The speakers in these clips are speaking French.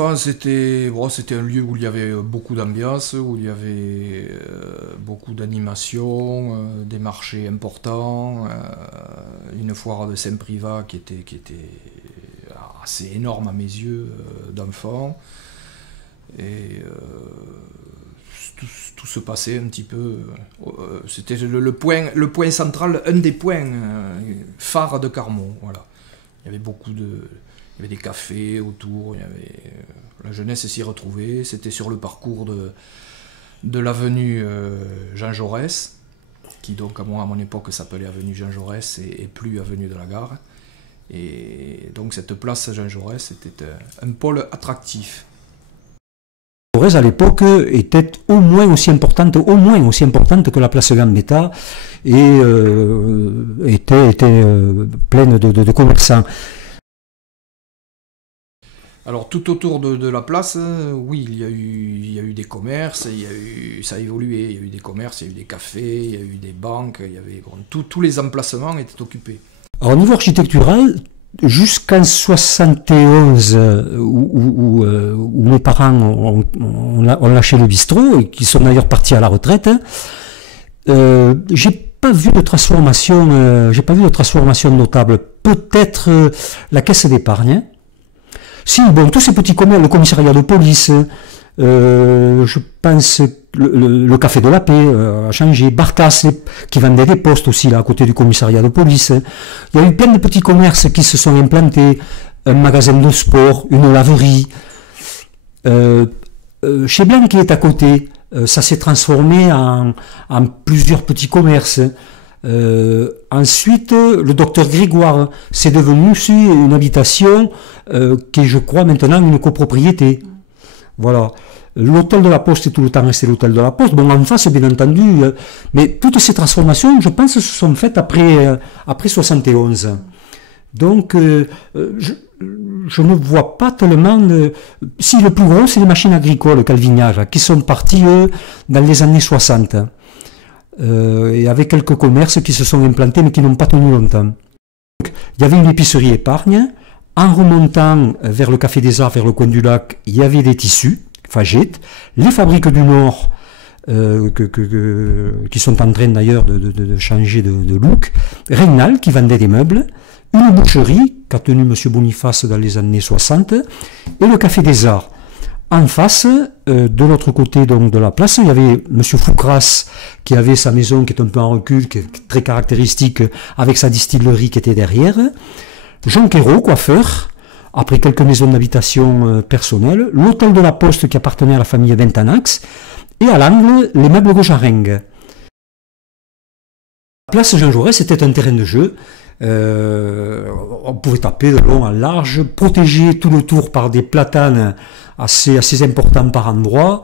Enfin, c'était bon, c'était un lieu où il y avait beaucoup d'ambiance, où il y avait beaucoup d'animation, des marchés importants, une foire de Saint-Privat qui était assez énorme à mes yeux d'enfant. Et tout se passait un petit peu. C'était le point central, un des points phares de Carmont. Voilà. Il y avait il y avait des cafés autour, la jeunesse s'y retrouvait. C'était sur le parcours de l'avenue Jean Jaurès, qui donc à mon époque s'appelait avenue Jean Jaurès et plus avenue de la Gare. Et donc cette place Jean Jaurès était un pôle attractif. Jaurès à l'époque était au moins aussi importante que la place Gambetta et était pleine de commerçants. Alors tout autour de la place, oui, il y a eu des commerces, ça a évolué, il y a eu des commerces, il y a eu des cafés, il y a eu des banques, tous les emplacements étaient occupés. Alors, au niveau architectural, jusqu'en 71, où mes parents ont lâché le bistrot, et qui sont d'ailleurs partis à la retraite, j'ai pas vu de transformation notable. Peut-être la caisse d'épargne. Si, bon, tous ces petits commerces, le commissariat de police, je pense le café de la paix a changé, Bartas qui vendait des postes aussi là à côté du commissariat de police. Il y a eu plein de petits commerces qui se sont implantés, un magasin de sport, une laverie. Chez Blanc qui est à côté, ça s'est transformé en plusieurs petits commerces. Ensuite, le docteur Grégoire, c'est devenu aussi une habitation qui est, je crois, maintenant une copropriété. Voilà. L'hôtel de la Poste est tout le temps resté l'hôtel de la Poste. Bon, en face, bien entendu, mais toutes ces transformations, je pense, se sont faites après 71. Donc, je ne vois pas tellement... Si, le plus gros, c'est les machines agricoles, Calvignage, qui sont parties, dans les années 60. Et avec quelques commerces qui se sont implantés, mais qui n'ont pas tenu longtemps. Donc, il y avait une épicerie épargne. En remontant vers le Café des Arts, vers le coin du lac, il y avait des tissus, Fagette, les fabriques du Nord, qui sont en train d'ailleurs de changer de look, Regnal qui vendait des meubles, une boucherie qu'a tenue M. Boniface dans les années 60, et le Café des Arts. En face, de l'autre côté donc, de la place, il y avait M. Foucras qui avait sa maison qui est un peu en recul, qui est très caractéristique, avec sa distillerie qui était derrière. Jean Quérault, coiffeur, après quelques maisons d'habitation personnelles, l'hôtel de la Poste qui appartenait à la famille Ventanax, et à l'angle, les meubles Rojarengue. La place Jean Jaurès, c'était un terrain de jeu. On pouvait taper de long en large, protégé tout le tour par des platanes assez importants par endroits.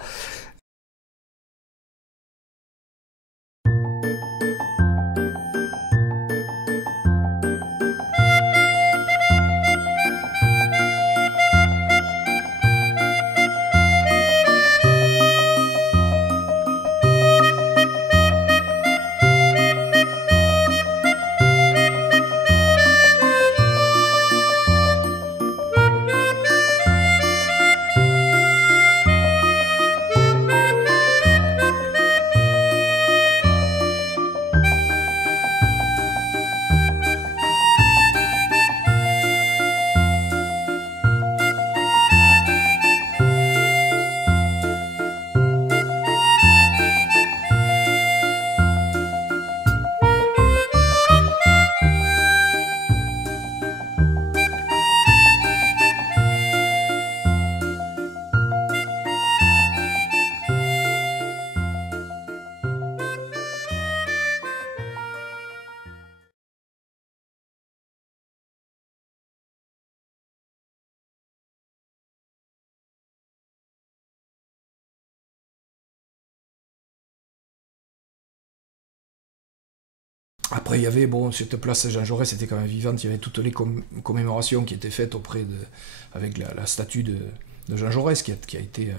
Après, il y avait, bon, cette place Jean Jaurès était quand même vivante, il y avait toutes les commémorations qui étaient faites avec la statue de Jean Jaurès qui a été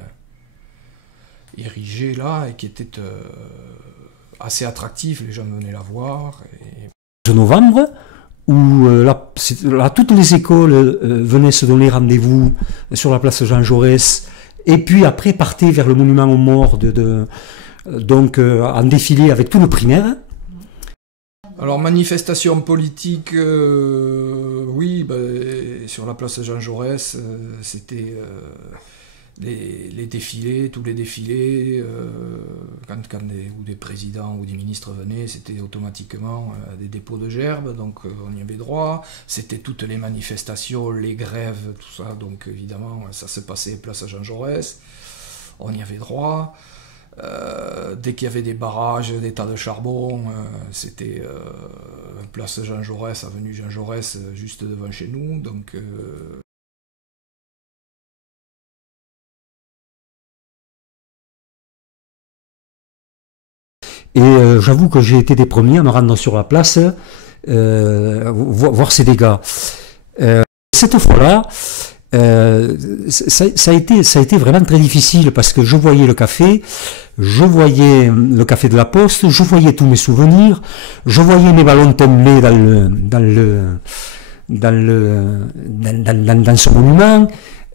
érigée là et qui était assez attractif, les gens venaient la voir. De novembre, où là, toutes les écoles venaient se donner rendez-vous sur la place Jean Jaurès, et puis après partaient vers le monument aux morts, donc en défilé avec tout le primaire. Alors, manifestation politique, oui, sur la place Jean Jaurès, c'était les défilés, tous les défilés, quand des présidents ou des ministres venaient, c'était automatiquement des dépôts de gerbes, donc on y avait droit. C'était toutes les manifestations, les grèves, tout ça, donc évidemment, ça se passait place Jean Jaurès, on y avait droit. Dès qu'il y avait des barrages, des tas de charbon, c'était place Jean Jaurès, avenue Jean Jaurès, juste devant chez nous. Donc, Et j'avoue que j'ai été des premiers à me rendre sur la place, voir ces dégâts. Cette fois-là, ça a été vraiment très difficile parce que je voyais le café de la Poste, je voyais tous mes souvenirs, je voyais mes ballons tomber dans ce monument,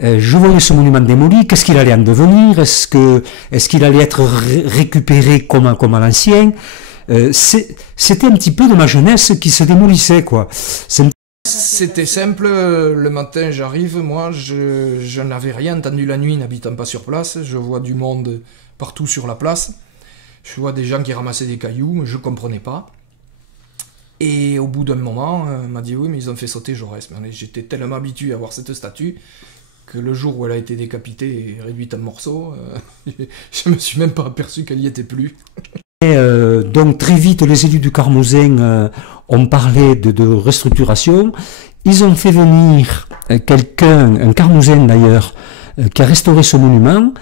je voyais ce monument démoli, qu'est-ce qu'il allait en devenir, est-ce qu'il allait être récupéré comme à l'ancien, c'était un petit peu de ma jeunesse qui se démolissait, quoi. C'était simple, le matin j'arrive, moi je n'avais rien entendu la nuit n'habitant pas sur place, je vois du monde partout sur la place, je vois des gens qui ramassaient des cailloux, je comprenais pas. Et au bout d'un moment, on m'a dit oui mais ils ont fait sauter Jaurès. J'étais tellement habitué à voir cette statue que le jour où elle a été décapitée et réduite en morceaux, je me suis même pas aperçu qu'elle y était plus. Donc très vite, les élus du Carmozin ont parlé de restructuration. Ils ont fait venir un Carmozin d'ailleurs, qui a restauré ce monument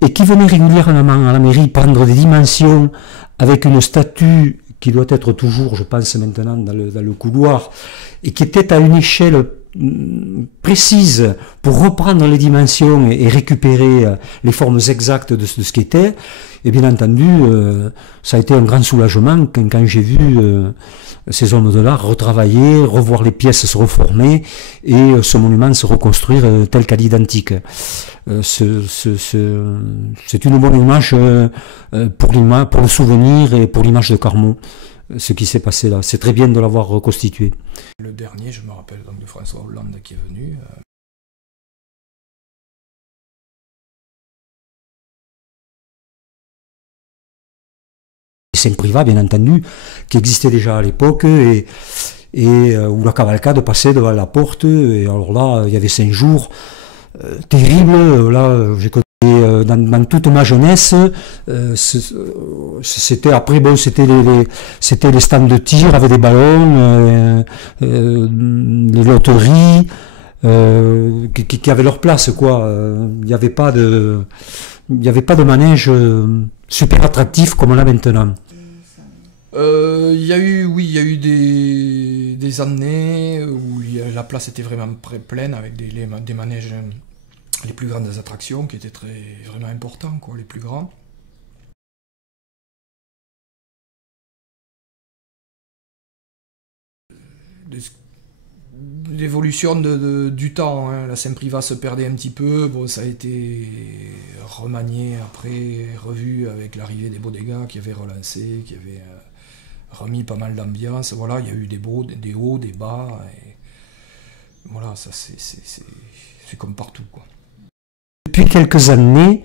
et qui venait régulièrement à la mairie prendre des dimensions avec une statue qui doit être toujours, je pense maintenant, dans le couloir, et qui était à une échelle précise pour reprendre les dimensions et récupérer les formes exactes de ce qui était. Et bien entendu, ça a été un grand soulagement quand j'ai vu ces hommes de l'art retravailler, revoir les pièces se reformer et ce monument se reconstruire tel qu'à l'identique. C'est une bonne image pour le souvenir et pour l'image de Carmont, ce qui s'est passé là. C'est très bien de l'avoir reconstitué. Le dernier, je me rappelle donc de François Hollande qui est venu. Saint-Privat, bien entendu, qui existait déjà à l'époque et où la cavalcade passait devant la porte. Et alors là, il y avait 5 jours terribles. Là, j'ai connu dans toute ma jeunesse. C'était après bon, c'était les stands de tir avec des ballons, les loteries qui avaient leur place, quoi. Il n'y avait pas de manège super attractif comme là maintenant. Il y a eu des années où la place était vraiment pleine avec des manèges, les plus grandes attractions qui étaient vraiment importants, quoi, les plus grands. L'évolution du temps, hein. La Saint-Privat se perdait un petit peu, bon, ça a été remanié après, revu avec l'arrivée des Bodegas qui avaient relancé, qui avaient remis pas mal d'ambiance. Voilà, il y a eu des hauts, des bas, et voilà, ça c'est comme partout, quoi. Depuis quelques années,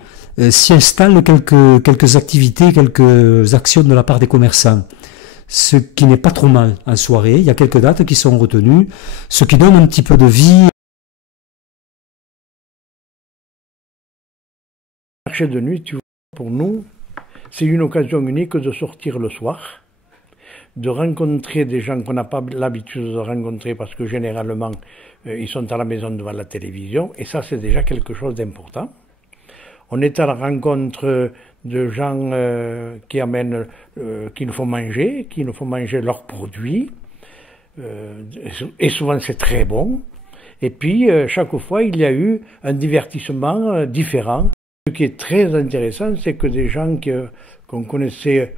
s'y installent quelques activités, quelques actions de la part des commerçants. Ce qui n'est pas trop mal en soirée. Il y a quelques dates qui sont retenues, ce qui donne un petit peu de vie. Le marché de nuit, tu vois, pour nous, c'est une occasion unique de sortir le soir, de rencontrer des gens qu'on n'a pas l'habitude de rencontrer parce que généralement, ils sont à la maison devant la télévision, et ça, c'est déjà quelque chose d'important. On est à la rencontre de gens qui amènent, qui nous font manger leurs produits, et souvent c'est très bon. Et puis, chaque fois, il y a eu un divertissement différent. Ce qui est très intéressant, c'est que des gens qu'on connaissait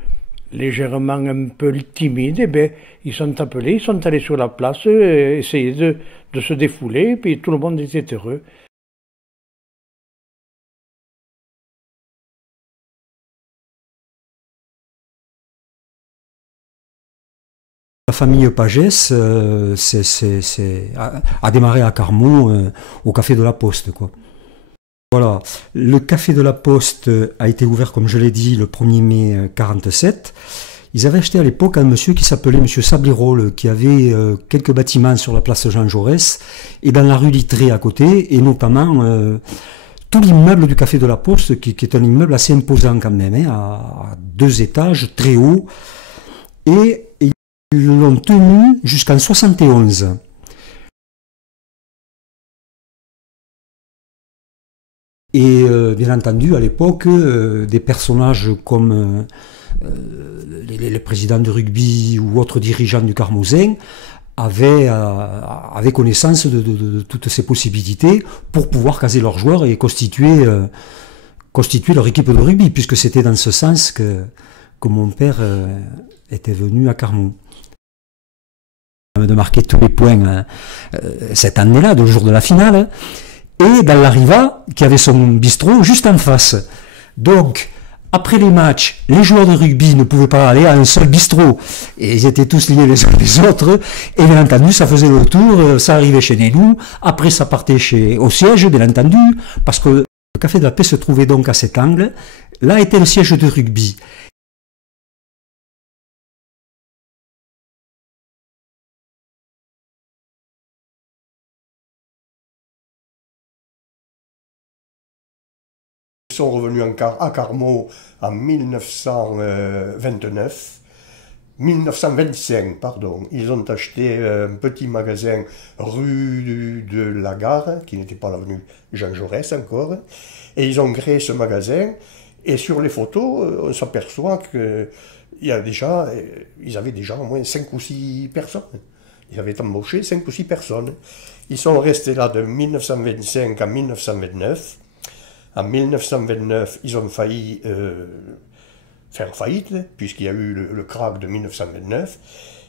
légèrement un peu timides, eh bien, ils sont appelés, ils sont allés sur la place, essayer de se défouler, et puis tout le monde était heureux. La famille Pagès a démarré à Carmaux au Café de la Poste, quoi. Voilà, le Café de la Poste a été ouvert, comme je l'ai dit, le 1er mai 1947. Ils avaient acheté à l'époque un monsieur qui s'appelait monsieur Sablérol, qui avait quelques bâtiments sur la place Jean Jaurès et dans la rue Littré à côté, et notamment tout l'immeuble du Café de la Poste, qui est un immeuble assez imposant quand même, hein, à 2 étages, très haut, et ils l'ont tenu jusqu'en 1971. Et bien entendu, à l'époque, des personnages comme les présidents de rugby ou autres dirigeants du Carmozin avaient connaissance de toutes ces possibilités pour pouvoir caser leurs joueurs et constituer leur équipe de rugby, puisque c'était dans ce sens que mon père était venu à Carmaux. De marquer tous les points cette année-là, le jour de la finale, et dans la Riva, qui avait son bistrot juste en face. Donc, après les matchs, les joueurs de rugby ne pouvaient pas aller à un seul bistrot, et ils étaient tous liés les uns les autres, et bien entendu, ça faisait le tour, ça arrivait chez nous, après ça partait au siège, bien entendu, parce que le Café de la Paix se trouvait donc à cet angle, là était le siège de rugby. Ils sont revenus à Carmaux en 1925, pardon. Ils ont acheté un petit magasin rue de la Gare, qui n'était pas l'avenue Jean Jaurès encore, et ils ont créé ce magasin. Et sur les photos, on s'aperçoit qu'ils avaient déjà au moins 5 ou 6 personnes. Ils avaient embauché 5 ou 6 personnes. Ils sont restés là de 1925 à 1929. En 1929, ils ont failli faire faillite, puisqu'il y a eu le krach de 1929.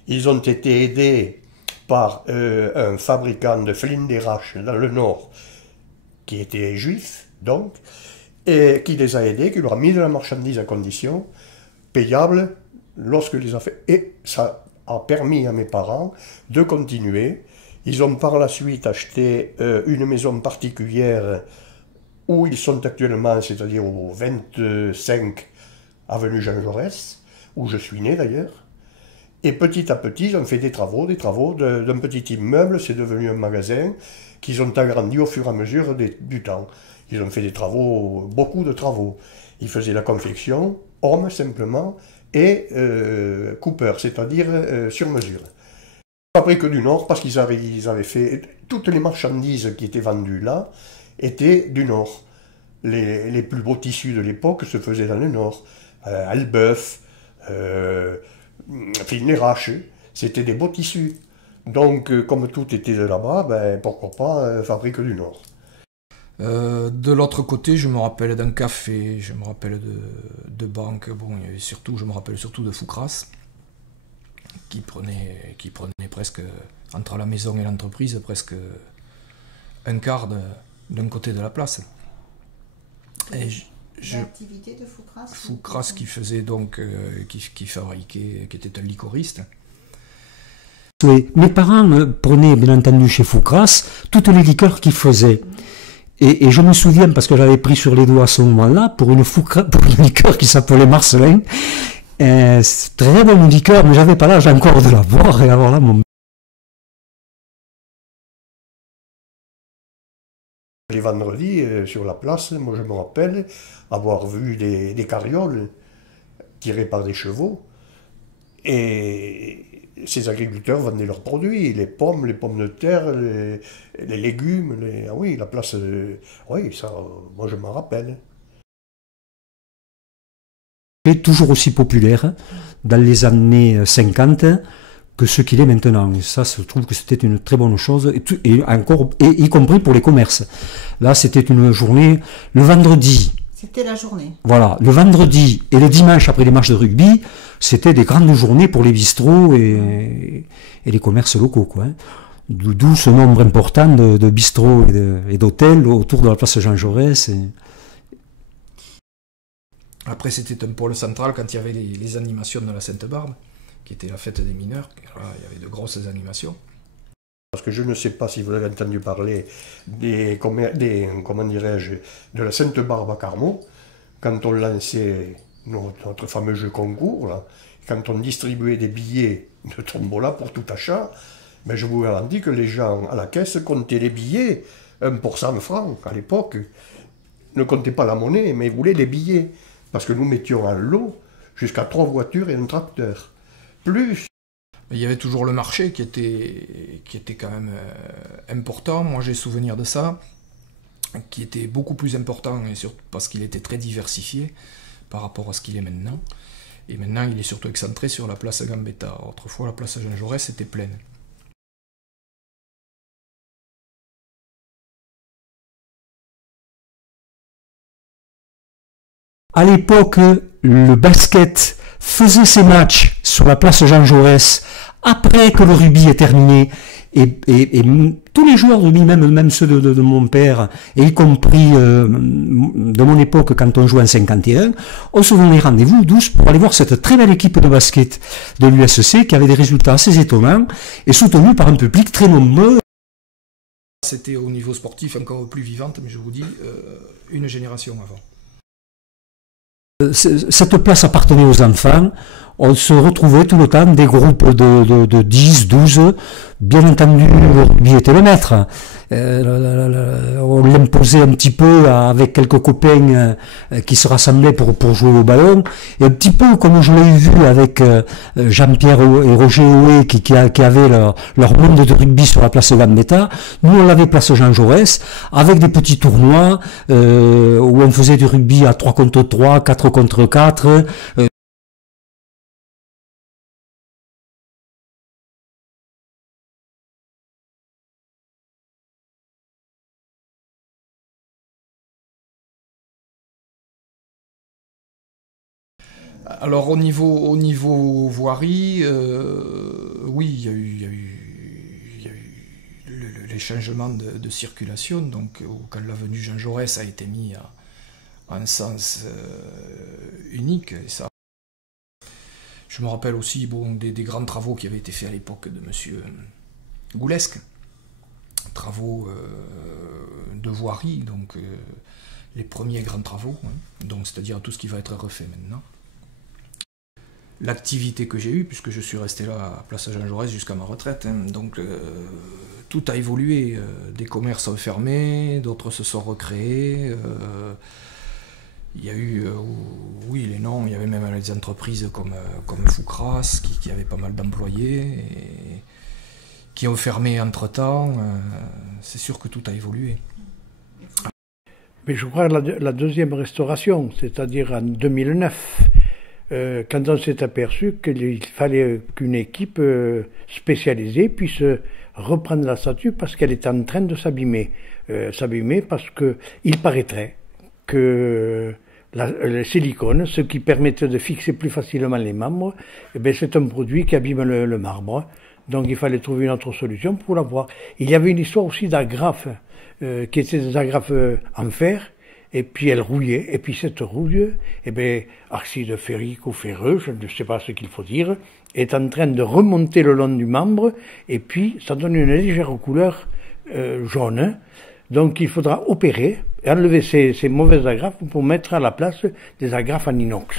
Ils ont été aidés par un fabricant de flindérage dans le Nord, qui était juif, donc, et qui les a aidés, qui leur a mis de la marchandise à condition payable lorsque les a fait. Et ça a permis à mes parents de continuer. Ils ont par la suite acheté une maison particulière où ils sont actuellement, c'est-à-dire au 25 avenue Jean Jaurès, où je suis né d'ailleurs. Et petit à petit, ils ont fait des travaux d'un petit immeuble, c'est devenu un magasin qu'ils ont agrandi au fur et à mesure du temps. Ils ont fait des travaux, beaucoup de travaux. Ils faisaient la confection, homme simplement, et coupeur, c'est-à-dire sur mesure. Fabrique du Nord, parce qu'ils avaient fait toutes les marchandises qui étaient vendues là, étaient du Nord. Les plus beaux tissus de l'époque se faisaient dans le Nord. Elbeuf, Flindérage, c'était des beaux tissus. Donc, comme tout était de là-bas, ben, pourquoi pas fabrique du Nord. De l'autre côté, je me rappelle d'un café, je me rappelle de banques. Bon, il y avait je me rappelle surtout de Foucras, qui prenait presque, entre la maison et l'entreprise, presque un quart d'un côté de la place. Et l'activité de Foucras. Foucras qui faisait donc, qui fabriquait, qui était un liquoriste. Oui, mes parents prenaient bien entendu chez Foucras toutes les liqueurs qu'ils faisaient. Et je me souviens, parce que j'avais pris sur les doigts à ce moment-là, pour une liqueur qui s'appelait Marcelin. C'est très bonne liqueur, mais j'avais pas l'âge encore de la boire, et alors là, mon... Les vendredis, sur la place, moi je me rappelle avoir vu des carrioles tirées par des chevaux, et ces agriculteurs vendaient leurs produits, les pommes de terre, les légumes, ah oui, la place, oui, ça, moi je m'en rappelle. Est toujours aussi populaire dans les années 50 que ce qu'il est maintenant. Et ça, je trouve que c'était une très bonne chose, et y compris pour les commerces. Là, c'était une journée, le vendredi. C'était la journée. Voilà, le vendredi et le dimanche après les matchs de rugby, c'était des grandes journées pour les bistrots et les commerces locaux, quoi. Hein. D'où ce nombre important de bistrots et d'hôtels autour de la place Jean Jaurès. Après, c'était un pôle central quand il y avait les animations de la Sainte-Barbe, qui était la fête des mineurs. Là, il y avait de grosses animations. Parce que je ne sais pas si vous avez entendu parler comment dirais-je, de la Sainte-Barbe à Carmont, quand on lançait notre fameux jeu concours, là, quand on distribuait des billets de tombola pour tout achat, mais je vous garantis que les gens à la caisse comptaient les billets, 1 pour 100 francs à l'époque, ne comptaient pas la monnaie, mais voulaient les billets, parce que nous mettions en lot jusqu'à 3 voitures et un tracteur. Plus. Il y avait toujours le marché qui était quand même important. Moi, j'ai souvenir de ça, qui était beaucoup plus important, et surtout parce qu'il était très diversifié par rapport à ce qu'il est maintenant. Et maintenant, il est surtout excentré sur la place Gambetta. Autrefois, la place Jean Jaurès était pleine. À l'époque, le basket faisait ses matchs sur la place Jean Jaurès après que le rugby est terminé. Et tous les joueurs de rugby, même ceux de mon père, et y compris de mon époque quand on jouait en 51, on se donnait rendez-vous 12 pour aller voir cette très belle équipe de basket de l'USC qui avait des résultats assez étonnants et soutenus par un public très nombreux. C'était au niveau sportif encore plus vivante, mais je vous dis, une génération avant. Cette place appartenait aux enfants. On se retrouvait tout le temps des groupes de 10, 12. Bien entendu, le rugby était le maître. On l'imposait un petit peu avec quelques copains qui se rassemblaient pour jouer au ballon. Et un petit peu comme je l'ai vu avec Jean-Pierre et Roger Houet qui avaient leur monde de rugby sur la place Gambetta. Nous, on l'avait place Jean Jaurès avec des petits tournois où on faisait du rugby à 3 contre 3, 4 contre 4. Alors au niveau voirie, oui, il y a eu les changements de circulation, donc quand l'avenue Jean Jaurès a été mis en sens unique, et ça. Je me rappelle aussi des grands travaux qui avaient été faits à l'époque de monsieur Goulesque, travaux de voirie, donc les premiers grands travaux, hein, donc c'est-à-dire tout ce qui va être refait maintenant. L'activité que j'ai eue, puisque je suis resté là à Place Jean Jaurès jusqu'à ma retraite, hein, donc tout a évolué. Des commerces ont fermé, d'autres se sont recréés. Il y a eu, oui, les noms, il y avait même des entreprises comme Foucras qui avaient pas mal d'employés et qui ont fermé entre-temps. C'est sûr que tout a évolué. Mais je crois que la deuxième restauration, c'est-à-dire en 2009, quand on s'est aperçu qu'il fallait qu'une équipe spécialisée puisse reprendre la statue parce qu'elle était en train de s'abîmer. S'abîmer parce qu'il paraîtrait que le silicone, ce qui permettait de fixer plus facilement les membres, eh bien, c'est un produit qui abîme le marbre. Donc il fallait trouver une autre solution pour l'avoir. Il y avait une histoire aussi d'agrafes, qui étaient des agrafes en fer, et puis elles rouillaient, et puis cette rouille, eh bien, oxyde ferrique ou ferreux, je ne sais pas ce qu'il faut dire, est en train de remonter le long du membre, et puis ça donne une légère couleur jaune. Donc il faudra opérer et enlever ces mauvaises agrafes pour mettre à la place des agrafes en inox.